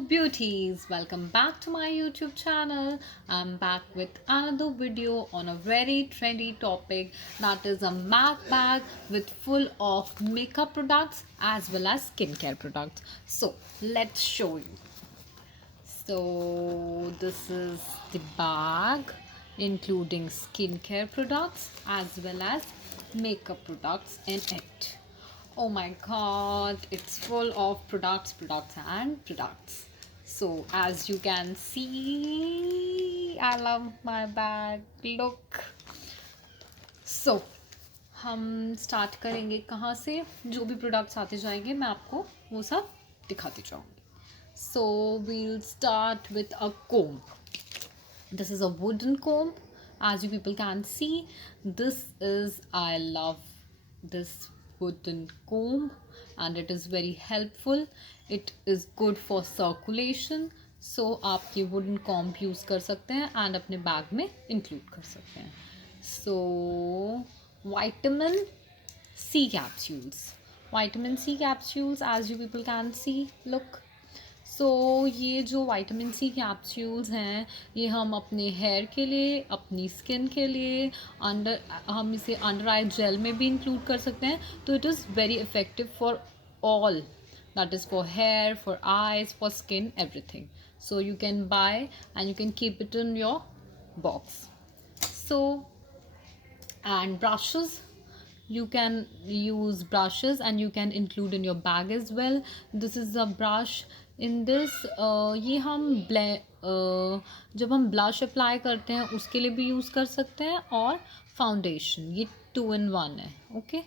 beauties, welcome back to my YouTube channel. I'm back with another video on a very trendy topic, that is a MAC bag with full of makeup products as well as skincare products. So let's show you. So this is the bag including skincare products as well as makeup products in it. Oh my god, it's full of products and products. So as you can see, I love my bag. Look. So हम start करेंगे कहाँ से? जो भी products आते जाएंगे मैं आपको वो सब दिखाती जाऊँगी. So we'll start with a comb. This is a wooden comb. As you people can see, I love this wooden comb and it is very helpful. It is good for circulation. So आप ये wooden comb use कर सकते हैं and अपने bag में include कर सकते हैं. So vitamin C capsules. Vitamin C capsules, as you people can see, look. So ये जो विटामिन सी कैप्सूल्स हैं ये हम अपने हेयर के लिए, अपनी स्किन के लिए, हम इसे अंडर आई जेल में भी इंक्लूड कर सकते हैं. तो it is very effective for all, that is for hair, for eyes, for skin, everything. So you can buy and you can keep it in your box. So and brushes, you can use brushes and you can include in your bag as well. This is a brush. In this ये हम जब हम blush apply करते हैं उसके लिए भी use कर सकते हैं और फाउंडेशन, ये 2 in 1 है. Okay,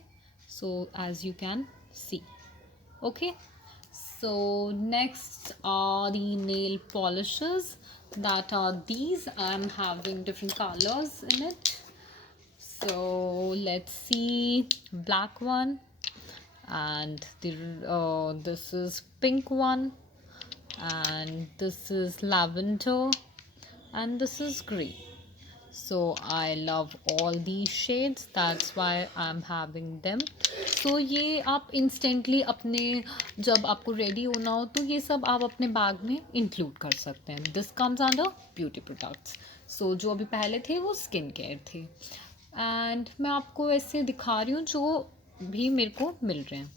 so as you can see. Okay, so next are the nail polishes, that are these. I'm having different colors in it. So let's see, black one, and this is pink one, and this is lavender, and this is green. So I love all these shades, that's why I'm having them. So ये आप instantly अपने जब आपको ready होना हो तो ये सब आप अपने bag में include कर सकते हैं. This comes under beauty products. So जो अभी पहले थे वो skin care थे and मैं आपको ऐसे दिखा रही हूँ जो भी मेरे को मिल रहे हैं.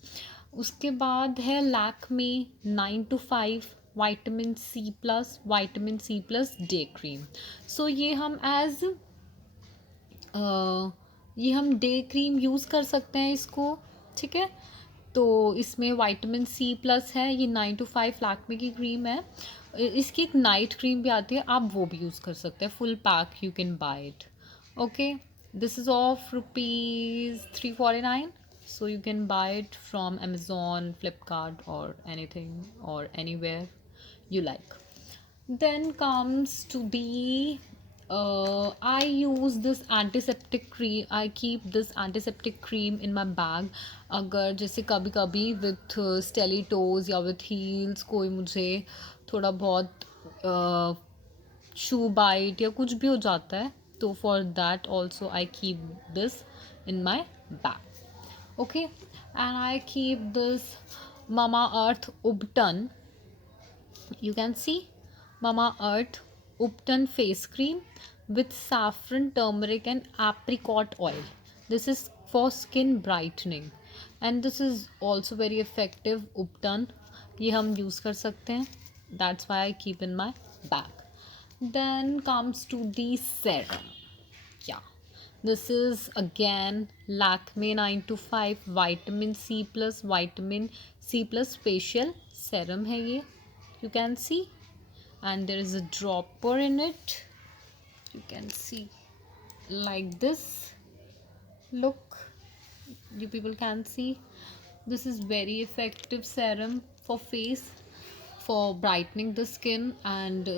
उसके बाद है Lakme 9 to 5 vitamin C plus day cream. So ये हम डे क्रीम यूज़ कर सकते हैं इसको, ठीक है. तो इसमें विटामिन सी प्लस है, ये 9 to 5 लैक्मे की क्रीम है. इसकी एक नाइट क्रीम भी आती है, आप वो भी यूज़ कर सकते हैं. Full pack you can buy it. Okay, this is of rupees 349. So you can buy it from Amazon, Flipkart, or anything or anywhere you like. Then comes to the I use this antiseptic cream. I keep this antiseptic cream in my bag. अगर जैसे कभी कभी with stelly toes या with heels कोई मुझे थोड़ा बहुत शू bite या कुछ भी हो जाता है, तो for that also I keep this in my bag. Okay, and I keep this Mama Earth Upton, you can see, Mama Earth Upton face cream with saffron, turmeric and apricot oil. This is for skin brightening and this is also very effective. Upton ये हम use कर सकते हैं, that's why I keep in my bag. Then comes to the serum. Yeah, this is again Lachman 9 to 5 vitamin C plus facial serum है ये, you can see, and there is a dropper in it, you can see like this. Look, you people can see, this is very effective serum for face, for brightening the skin, and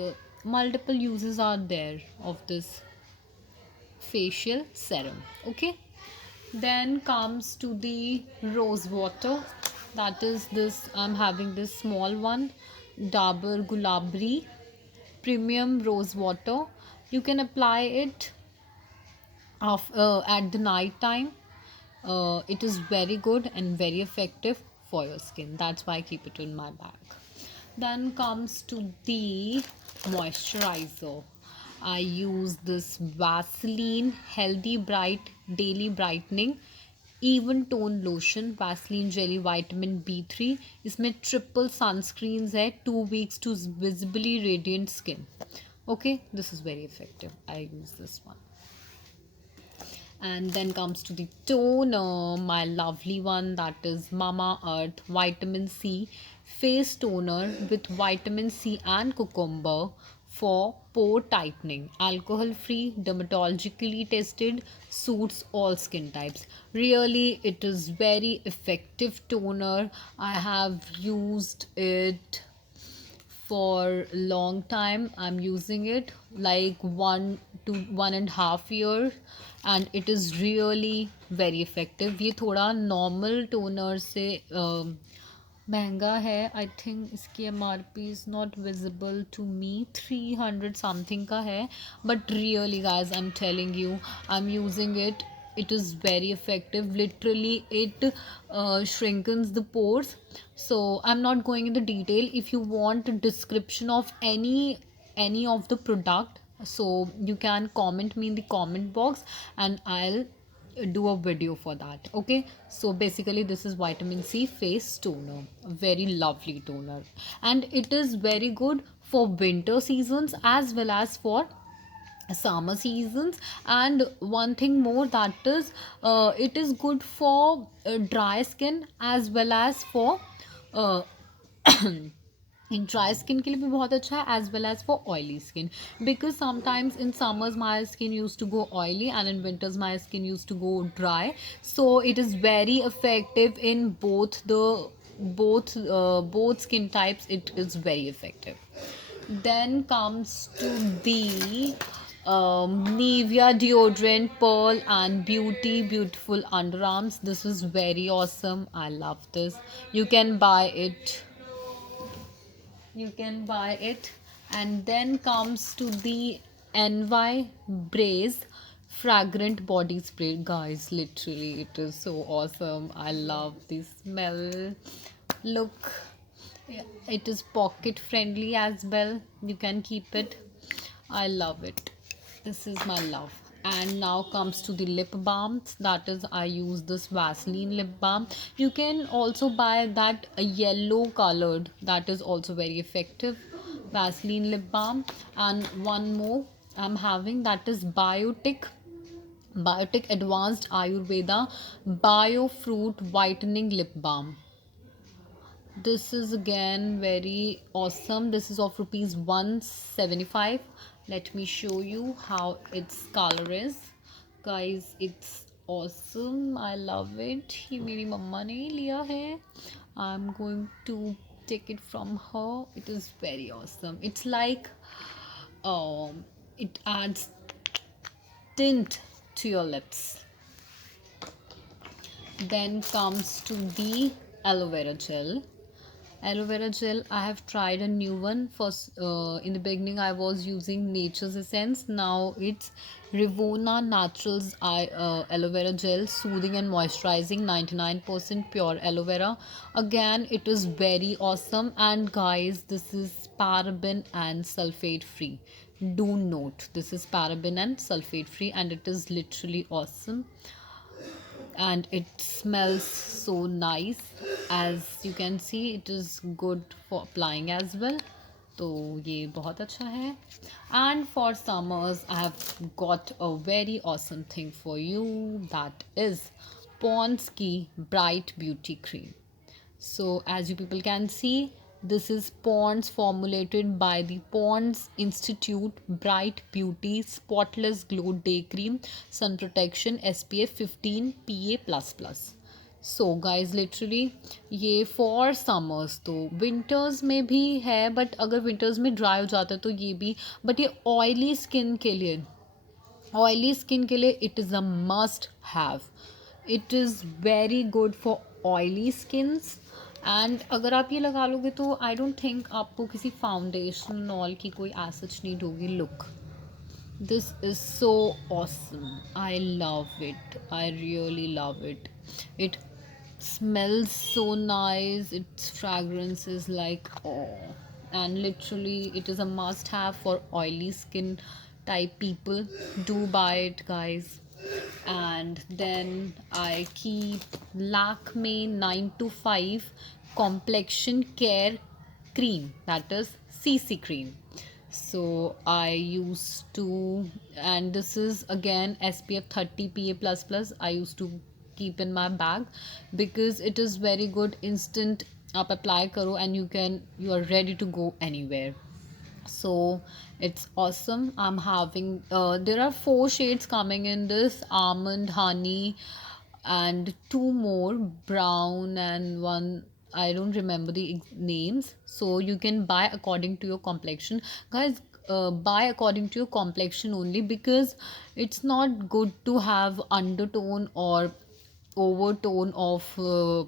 multiple uses are there of this facial serum. Okay, then comes to the rose water, that is this, I'm having this small one, Dabur Gulabri premium rose water. You can apply it at the night time. It is very good and very effective for your skin, that's why I keep it in my bag. Then comes to the moisturizer. I use this Vaseline Healthy Bright Daily Brightening even tone lotion Vaseline jelly vitamin B3 इसमें triple sunscreens है 2 weeks to visibly radiant skin. Okay, this is very effective. I use this one. And then comes to the toner, my lovely one, that is Mama Earth Vitamin C Face Toner with Vitamin C and Cucumber for pore tightening. Alcohol free, dermatologically tested, suits all skin types. Really, it is very effective toner. I have used it for long time. I'm using it like 1 to 1.5 years, and it is really very effective. ये थोड़ा normal toner से महंगा है. I think इसकी MRP is not visible to me. 300 something का है, but really guys, I'm telling you, I'm using it. It is very effective. Literally it shrinkens the pores. So I'm not going in the detail. If you want a description of any of the product, so you can comment me in the comment box and I'll do a video for that. Okay, so basically this is vitamin C face toner, very lovely toner, and it is very good for winter seasons as well as for summer seasons. And one thing more, that is it is good for dry skin as well as for uh, in dry skin के लिए भी बहुत अच्छा है as well as for oily skin, because sometimes in summers my skin used to go oily and in winters my skin used to go dry. So it is very effective in both skin types. It is very effective. Then comes to the Nivea deodorant pearl and beautiful underarms. This is very awesome. I love this. You can buy it. And then comes to the NY Braze fragrant body spray. Guys, literally it is so awesome. I love the smell. Look, it is pocket friendly as well. You can keep it. I love it. This is my love. And now comes to the lip balms. That is, I use this Vaseline lip balm. You can also buy that yellow colored. That is also very effective Vaseline lip balm. And one more I'm having, that is BIOTIC Advanced Ayurveda Bio Fruit Whitening Lip Balm. This is again very awesome. This is of rupees 175. Let me show you how its color is. Guys, it's awesome. I love it. ये मेरी मम्मा ने लिया है. I'm going to take it from her. It is very awesome. It's like it adds tint to your lips. Then comes to the aloe vera gel. Aloe vera gel, I have tried a new one. First, in the beginning I was using Nature's Essence. Now it's Rivona Naturals aloe vera gel, soothing and moisturizing, 99% pure aloe vera. Again, it is very awesome. And guys, this is paraben and sulfate free. Do note, this is paraben and sulfate free, and it is literally awesome. And it smells so nice. As you can see, it is good for applying as well. तो ये बहुत अच्छा है. And for summers I have got a very awesome thing for you, that is Ponsky Bright Beauty Cream. So as you people can see, this is Pond's formulated by the Pond's Institute Bright Beauty Spotless Glow Day Cream, Sun Protection, SPF 15 PA++. So guys, literally ये for summers. तो winters में भी है, but अगर winters में dry हो जाता है तो ये भी, but ये oily skin के लिए it is a must have. It is very good for oily skins. And अगर आप ये लगा लोगे तो आई डोंट थिंक आपको किसी फाउंडेशन ऑल की कोई एसच नीड होगी. Look, this is so awesome. I love it. I really love it. It smells so nice. Its fragrance is like, oh, and literally it is a must have for oily skin type people. Do buy it, guys. And then I keep Lachman 9 to 5 complexion care cream, that is CC cream. So I used to, and this is again SPF 30 PA plus plus. I used to keep in my bag because it is very good. Instant आप apply करो and you are ready to go anywhere. So it's awesome. I'm having there are 4 shades coming in this: almond, honey, and 2 more, brown, and one I don't remember the names. So you can buy according to your complexion, guys. Buy according to your complexion only, because it's not good to have undertone or overtone of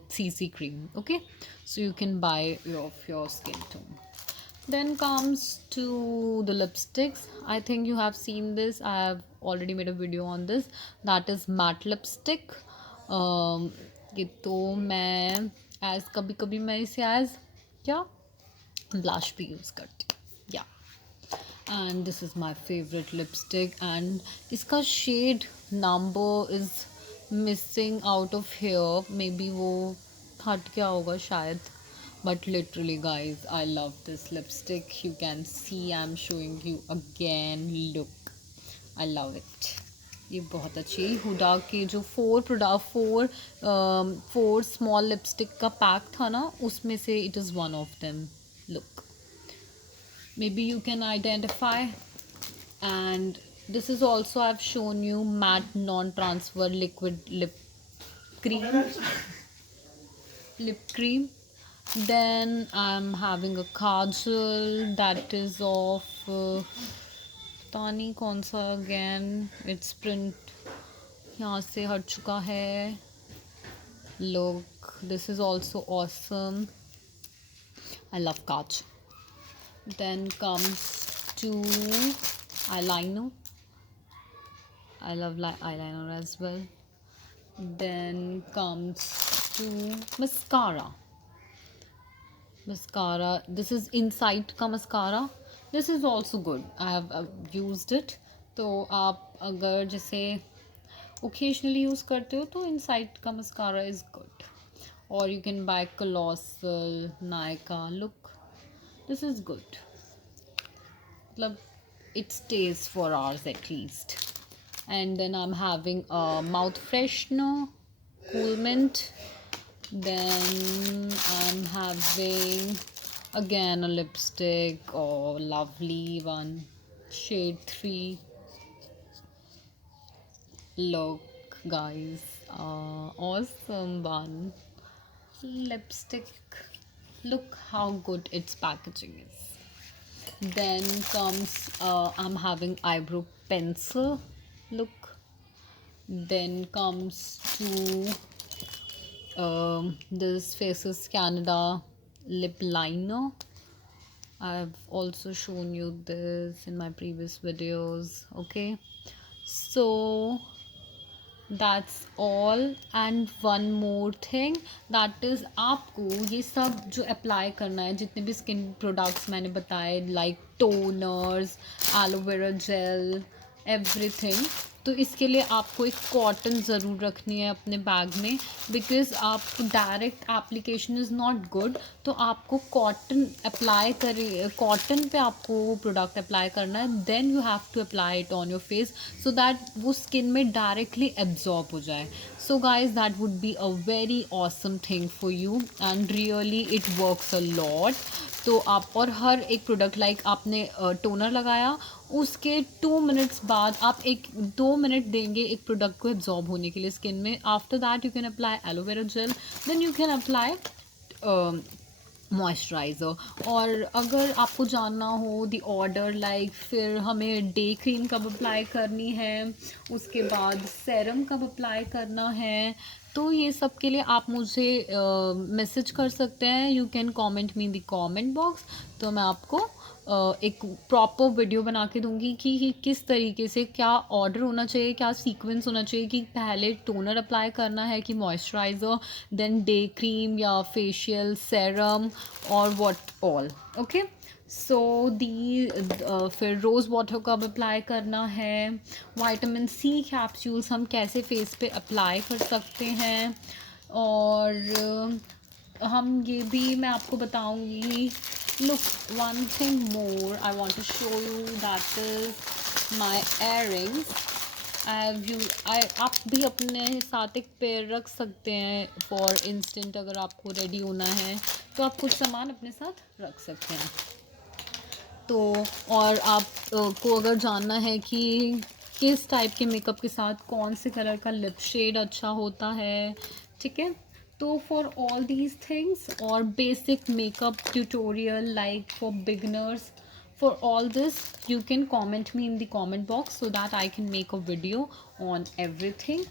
CC cream. Okay, so you can buy of your skin tone. Then comes to the lipsticks. I think you have seen this. I have already made a video on this. That is matte lipstick. ये तो मैं as कभी कभी मैं इसे as क्या blush भी use करती हूँ. Yeah. And this is my favorite lipstick, and इसका shade number is missing out of here. Maybe वो हट गया होगा शायद. But literally, guys, I love this lipstick. You can see I'm showing you again. Look, I love it. ये बहुत अच्छी है. हुडा के जो 4 small lipstick का pack था ना, उसमें से it is one of them. Look, maybe you can identify. And this is also, I've shown you, matte non-transfer liquid lip cream. Then I'm having a kajal that is of पता नहीं कौन सा again. Its print यहाँ से हट चुका है. Look, this is also awesome. I love kajal. Then comes to eyeliner. I love eyeliner as well. Then comes to mascara. This is inside का mascara. This is also good. I have used it. तो आप अगर जैसे occasionally use करते हो तो inside का mascara is good. Or you can buy Colossal, Nykaa. Look, this is good. मतलब it stays for hours at least. And then I'm having a mouth freshener, Cool Mint. Then I'm having again a lipstick, oh lovely one, shade 3. Look, guys, awesome one lipstick. Look how good its packaging is. Then comes I'm having eyebrow pencil. Look. Then comes to this Faces Canada lip liner. I've also shown you this in my previous videos. Okay, so that's all. And one more thing, that is आपको ये सब जो apply करना है, जितने भी skin products मैंने बताए, like toners, aloe vera gel, everything, तो इसके लिए आपको एक कॉटन ज़रूर रखनी है अपने बैग में, बिकॉज आप direct application is not good. तो आपको कॉटन अप्लाई करें, कॉटन पे आपको वो प्रोडक्ट अप्लाई करना है. Then you have to apply it on your face so that वो स्किन में डायरेक्टली एब्जॉर्ब हो जाए. So guys, that would be a very awesome thing for you and really it works a lot. तो आप और हर एक product, like आपने toner लगाया, उसके 2 मिनट्स बाद आप 2 मिनट देंगे एक प्रोडक्ट को एब्जॉर्ब होने के लिए स्किन में. After that you can apply aloe vera gel, then you can apply moisturiser. और अगर आपको जानना हो द ऑर्डर, लाइक फिर हमें डे क्रीम कब अप्लाई करनी है, उसके बाद सेरम कब अप्लाई करना है, तो तो ये सब के लिए आप मुझे मैसेज कर सकते हैं, you can comment me in the comment box. तो मैं आपको एक प्रॉपर वीडियो बना के दूंगी कि किस तरीके से क्या ऑर्डर होना चाहिए, क्या सीक्वेंस होना चाहिए, कि पहले टोनर अप्लाई करना है कि मॉइस्चराइज़र, देन डे क्रीम या फेशियल सेरम और व्हाट ऑल। ओके, सो दी फिर रोज़ वाटर कब अप्लाई करना है, विटामिन सी कैप्सूल्स हम कैसे फेस पे अप्लाई कर सकते हैं, और हम ये भी मैं आपको बताऊंगी। Look, one thing more I want to show you, that is my earrings। आप भी अपने साथ एक पेयर रख सकते हैं फॉर इंस्टेंट, अगर आपको रेडी होना है तो आप कुछ सामान अपने साथ रख सकते हैं। तो और आप को अगर जानना है कि किस टाइप के मेकअप के साथ कौन से कलर का लिप शेड अच्छा होता है, ठीक है, तो फॉर ऑल दीज थिंग्स और basic makeup tutorial like for beginners, for all this you can comment me in the comment box so that I can make a video on everything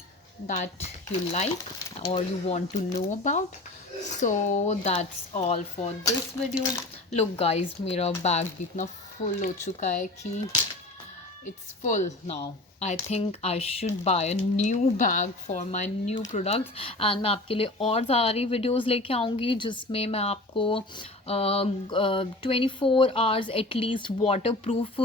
that you like or you want to know about. So that's all for this video. Look guys, मेरा bag भी इतना full हो चुका है कि it's full now. I think I should buy a new bag for my new products, and मैं आपके लिए और सारी वीडियोस लेके आऊँगी जिसमें मैं आपको 24 आवर्स एटलीस्ट वाटर प्रूफ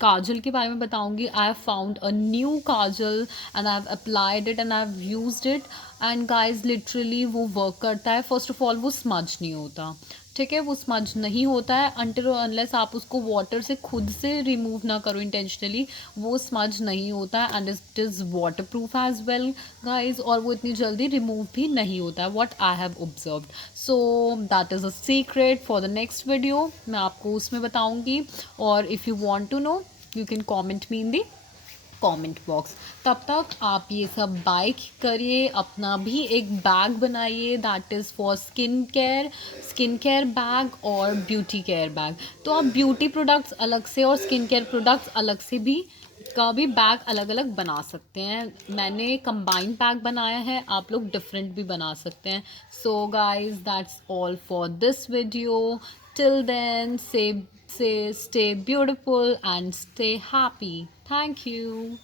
काजल के बारे में बताऊंगी। I have found a new Kajal and I have applied it and I have used it, and guys literally वो वर्क करता है। फर्स्ट ऑफ ऑल वो स्मज नहीं होता, ठीक है, वो स्मज नहीं होता है अनटिल अनलेस आप उसको वाटर से खुद से रिमूव ना करो इंटेंशनली, वो स्मज नहीं होता है, and it is waterproof as well guys, और वो इतनी जल्दी रिमूव भी नहीं होता है, what I have observed. So that is a secret for the next video, मैं आपको उसमें बताऊँगी, और if you want to know you can comment me in the comment box. तब तक आप ये सब बाय करिए, अपना भी एक बैग बनाइए that is for skin care bag और ब्यूटी केयर बैग। तो आप ब्यूटी प्रोडक्ट्स अलग से और स्किन केयर प्रोडक्ट्स अलग से भी का भी बैग अलग अलग बना सकते हैं। मैंने कंबाइंड बैग बनाया है, आप लोग डिफरेंट भी बना सकते हैं। So guys that's all for this video, till then से stay beautiful and stay happy. Thank you.